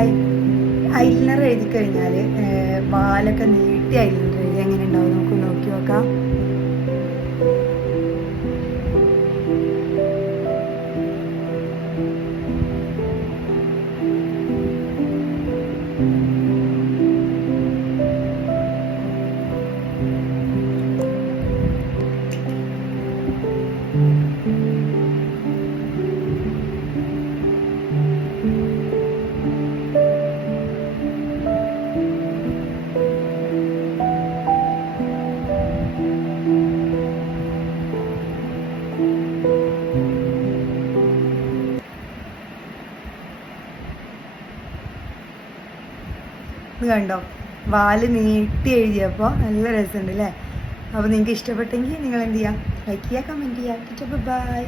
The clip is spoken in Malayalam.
ഐ ഐലൈനർ എഴുതി കഴിഞ്ഞാൽ വാലൊക്കെ നീട്ടി ഐലൈനർ എഴുതി എങ്ങനെ ഉണ്ടാവും നമുക്ക് നോക്കി നോക്കാം. ഇത് കണ്ടോ, വാല് നീട്ടി എഴുതിയപ്പോൾ നല്ല രസമുണ്ട് അല്ലേ. അപ്പോൾ നിങ്ങൾക്ക് ഇഷ്ടപ്പെട്ടെങ്കിൽ നിങ്ങൾ എന്ത് ചെയ്യുക, ലൈക്ക് ചെയ്യുക, കമൻറ്റ് ചെയ്യുക. ബൈ.